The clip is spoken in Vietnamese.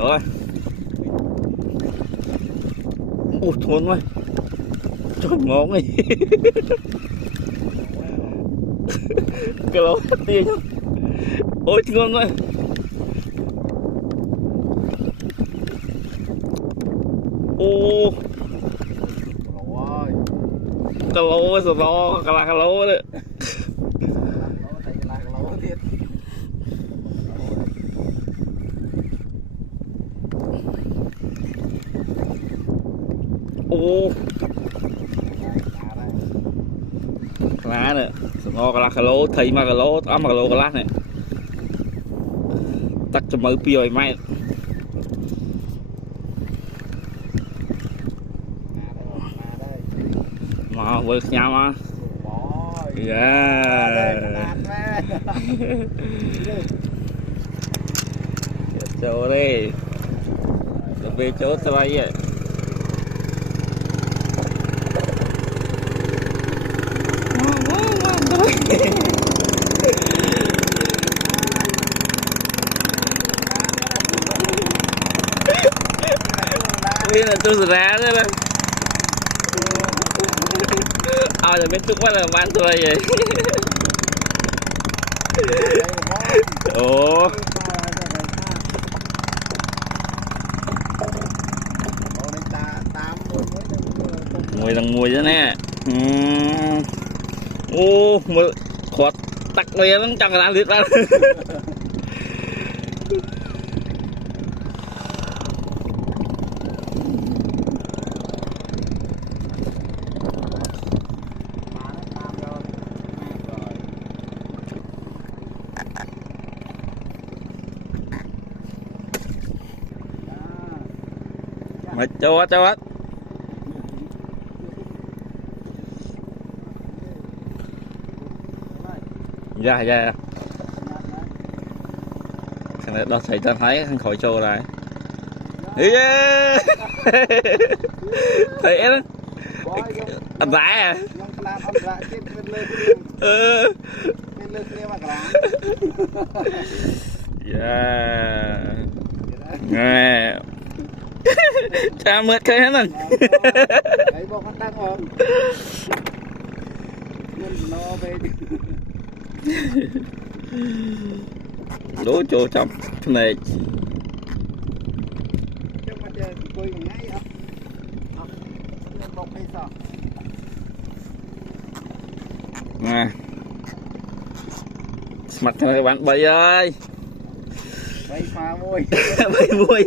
rồi. Ui thốn quá. Trời ngon ấy. Cái lỗ tiền. Ôi ngon quá. Ô. Cái lỗ sao to, cái lỗ đấy. Ô lá nữa ngon cái lỗ thấy mà cái lỗ ấm mà cái lỗ cái lát này tắt cho mới pioi mai mà với nhau mà chỗ đây về chỗ sao vậy biết là tôi ra đấy mà giờ biết chút quá là bán tôi vậy ồ mùi thằng mùi đó nè ô mùi khót tắc bia nó chẳng là liệt ra mà cho hết dạ thằng này đó thấy ta thấy thằng khỏi trâu này thấy đó anh rãi à dạ nghe cha mượt cái hết rồi đố chỗ trong này nè mặt các bạn bay ơi bay pha môi bay môi